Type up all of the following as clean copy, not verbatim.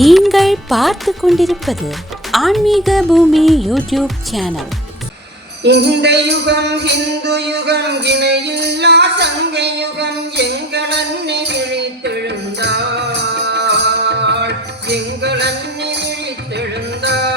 நீங்கள் பார்த்து கொண்டிருப்பது ஆன்மீக பூமி யூடியூப் சேனல். இந்த யுகம் ஹிந்து யுகம் இணையில்லா சங்க யுகம் எங்கள் அன்னை விழித்தெழுந்தாள், எங்கள் அன்னை விழித்தெழுந்தாள்.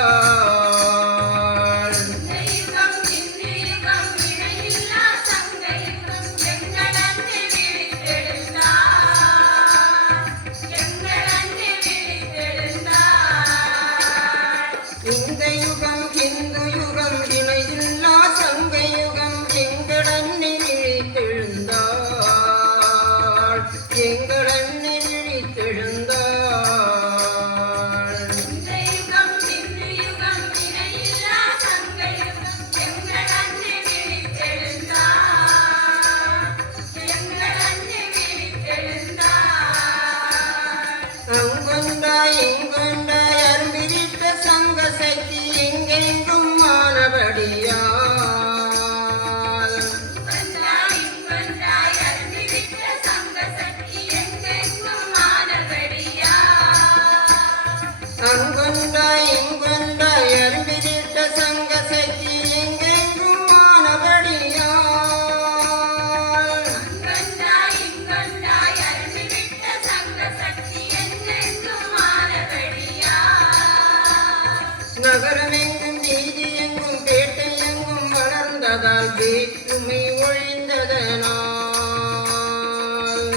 இந்த யுகம் ஹிந்து யுகம் இணையில்லா சங்க யுகம் எங்கள் அன்னை விழித்தெழுந்தாள், எங்கள் அன்னை விழித்தெழுந்தாள். இந்த யுகம் ஹிந்து யுகம் இணையில்லா சங்க யுகம் எங்கள் அன்னை விழித்தெழுந்தாள், எங்கள் அன்னை விழித்தெழுந்தாள். அங்கொண்டாய் இங்கொண்டாய் அரும்பிரித்த சங்க சக்தி எங்கெங்கும் மானபடியால், இங்கொன்றாய் அரும்பிரித்த சங்க சக்தி எங்கெங்கும் மானபடியால். அங்கொண்டாய் இங்கொண்டாய் அரும்பிரித்த சங்க சக்தி எங்கெங்கும் மானபடியால். இங்கொன்றாய் அரும்பிரித்த சங்க சக்தி எங்கெங்கும் மானபடியால். நகரமெங்கும் வீதி எங்கும் பேட்டை எங்கும் வளர்ந்ததால் வேற்றுமை ஒழிந்ததனால்,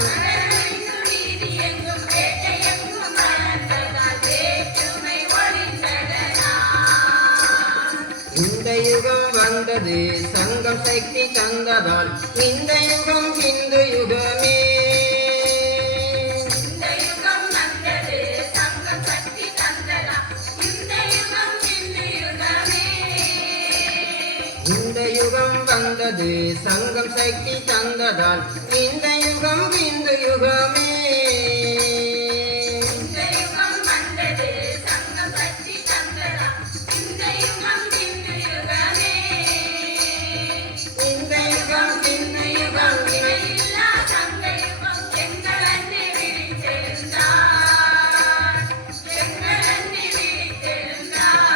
நகரமெங்கும் வீதி எங்கும் பேட்டை எங்கும் வளர்ந்ததால் வேற்றுமை ஒழிந்ததனால். இந்த யுகம் வந்தது சங்கம் சக்தி தந்ததால், இந்த யுகம் ஹிந்து யுகமே. இந்த யுகம் வந்தது சங்க சக்தி தந்ததால், இந்த யுகம் ஹிந்து யுகமே. இந்த யுகம் வந்தது சங்கம் சக்தி தந்ததால், இந்த யுகம் ஹிந்து யுகமே. இந்த யுகம் வந்தது சங்க சக்தி தந்ததால், இந்த யுகம் ஹிந்து யுகமே. இந்த யுகம் ஹிந்து யுகம் இணையில்லா சங்க யுகம் எங்கள் அன்னை விழித்தெழுந்தாள், எங்கள் அன்னை விழித்தெழுந்தாள்.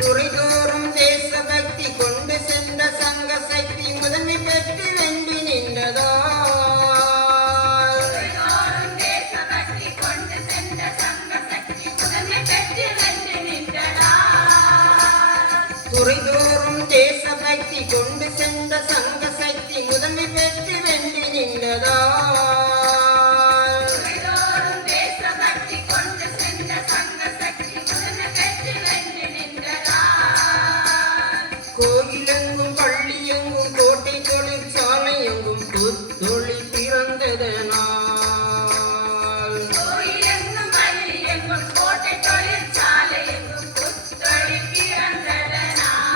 துறைதோறும் தேசபக்தி கொண்டு சென்ற சங்க சக்தி முதன்மை பெற்று வென்று நின்றதால், துறைதோறும் தேசபக்தி கொண்டு சென்ற சங்க சக்தி முதன்மை பெற்று வென்று நின்றதால். துறைதோறும் தேசபக்தி கொண்டு சென்ற சங்க சக்தி முதன்மை பெற்று வென்று நின்றதால், துறைதோறும் தேசபக்தி கொண்டு சென்ற சங்க சக்தி முதன்மை பெற்று வென்று நின்றதால். கோயிலெங்கும் பள்ளி எங்கும் கோட்டை தொழிற்சாலை எங்கும் புத்தொழில் பிறந்ததனால், கோயிலெங்கும் பள்ளி எங்கும் கோட்டை தொழிற்சாலை எங்கும் புத்தொழில் பிறந்ததனால்.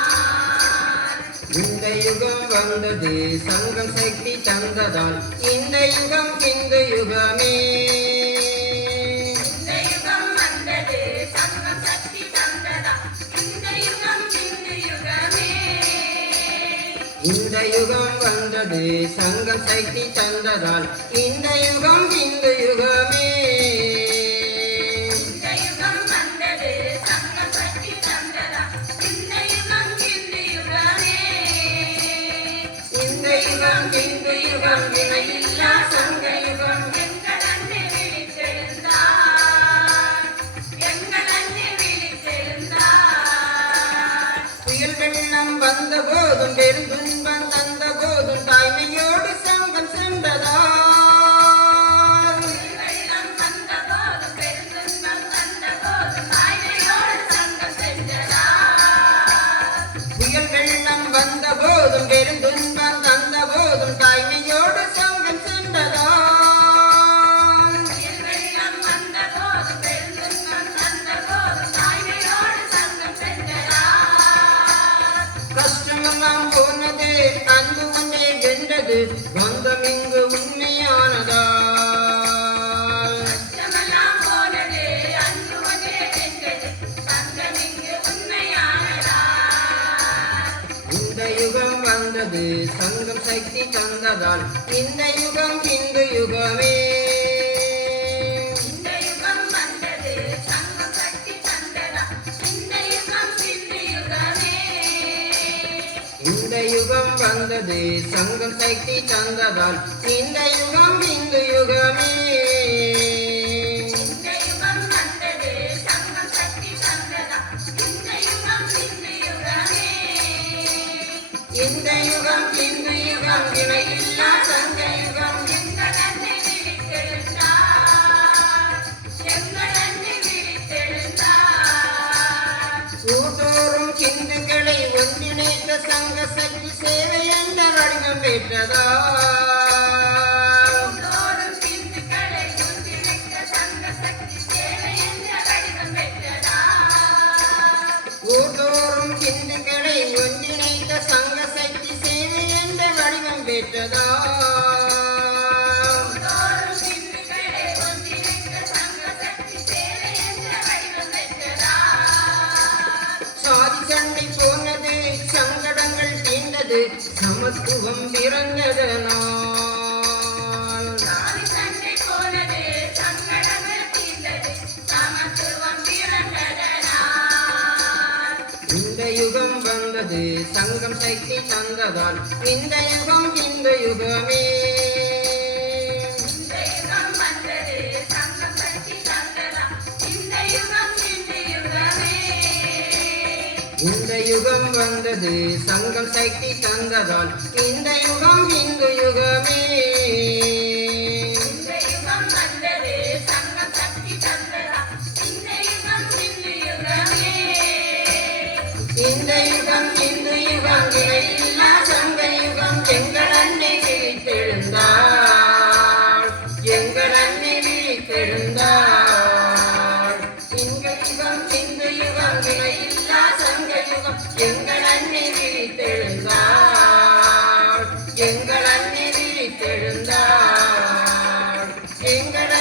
இந்த யுகம் வந்தது சங்கம் சக்தி தந்ததால், இந்த யுகம் ஹிந்து யுகமே. இந்த யுகம் வந்தது சங்க சக்தி தந்ததால், இந்த யுகம் ஹிந்து யுகமே. இந்த யுகம் வந்தது சங்கம் சக்தி தந்ததால், இந்த யுகம் ஹிந்து யுகமே. இந்த யுகம் வந்தது சங்க சக்தி தந்ததால், இந்த யுகம் ஹிந்து யுகமே. இந்த யுகம் ஹிந்து யுகம் இணையில்லா சங்க யுகம். எங்கள் அன்னை விழித்தெழுந்தாள், எங்கள் அன்னை விழித்தெழுந்தாள். புயல் வெள்ளம் வந்த போதும் பெருந்துன்பம் தந்த போதும் தாய்மையோடு சங்கம் சென்றதால், வெள்ளம் வந்த போதும் பெருந்துன்பம் தந்த போதும் தாய்மையோடு சங்கம் சென்றதால். புயல் வெள்ளம் வந்த போதும் பெருந்துன்பம் தந்த போதும் தாய்மையோடு சங்கம் சென்றதால், வெள்ளம் வந்த போதும் பெருந்துன்பம் தந்த போதும் தாய்மையோடு சங்கம் சென்றதால். கஷ்டமெல்லாம் போனது அன்பு ஒன்றே வென்றது பந்தம் இங்கு உண்மையானதால், கஷ்டமெல்லாம் போனது அன்பு ஒன்றே வென்றது பந்தம் இங்கு உண்மையானதால். இந்த யுகம் வந்தது சங்கம் சக்தி தந்ததால், இந்த யுகம் ஹிந்து யுகமே. இந்த யுகம் வந்தது வந்தது சங்கம் சக்தி தந்ததால் இந்த யுகம் இந்து யுகமே இந்த யுகம் வந்தது சங்கம் சக்தி தந்ததா இந்த யுகம் இந்து யுகமே இந்த யுகம் இந்து யுகம் இணையில்லா சங்க யுகம் எங்கள் அன்னை விழித்தெழுந்தார் எங்கள் அன்னை விழித்தெழுந்தார் கூட்டோறும் சிந்துக்களை ஒன்றிணைத்த சங்க சக்தி சேவை என்ற வடிவம் பெற்றதா தோறும் சிந்துக்களை ஒன்றிணைத்த சங்க சக்தி சேவை என்ற வடிவம் பெற்றதா கூட்டோறும் சிந்துக்களை ஒன்றிணைத்த சங்க சக்தி சேவை என்ற வடிவம் பெற்றதா தோறும் சிந்துக்களை ஒன்றிணைத்த சங்க சக்தி சேவை என்ற வடிவம் பெற்றதா சாதி சண்டை போனது சங்கடங்கள் தீண்டது சமத்துவம் பிறந்ததனால் சாதி சண்டை போனது சங்கடங்கள் தீர்ந்தது சமத்துவம் பிறந்ததனால் இந்த யுகம் வந்தது சங்கம் சக்தி தந்ததால் இந்த யுகம் இந்த யுகமே இந்த யுகம் வந்தது சங்கம் சக்தி தந்ததா இந்த யுகம் இந்த யுகமே இந்த யுகம் வந்தது சங்கம் சக்தி தந்ததால் இந்த யுகம் இந்து யுகமே இந்த யுகம் வந்தது சங்கம் சக்தி தந்ததா இந்த யுகம் இந்த யுகமே இந்த யுகம் இந்து யுகம் இணையில்லா சங்க யுகம் எங்கள் அன்னை விழித்தெழுந்தாள் எங்கள் அன்னை விழித்தெழுந்தாள் இந்த யுகம் இந்து யுகம் இணையில்லா சங்க யுகம் எங்கள் அன்னை விழித்தெழுந்தாள் எங்கள் அன்னை விழித்தெழுந்தாள் எங்கள்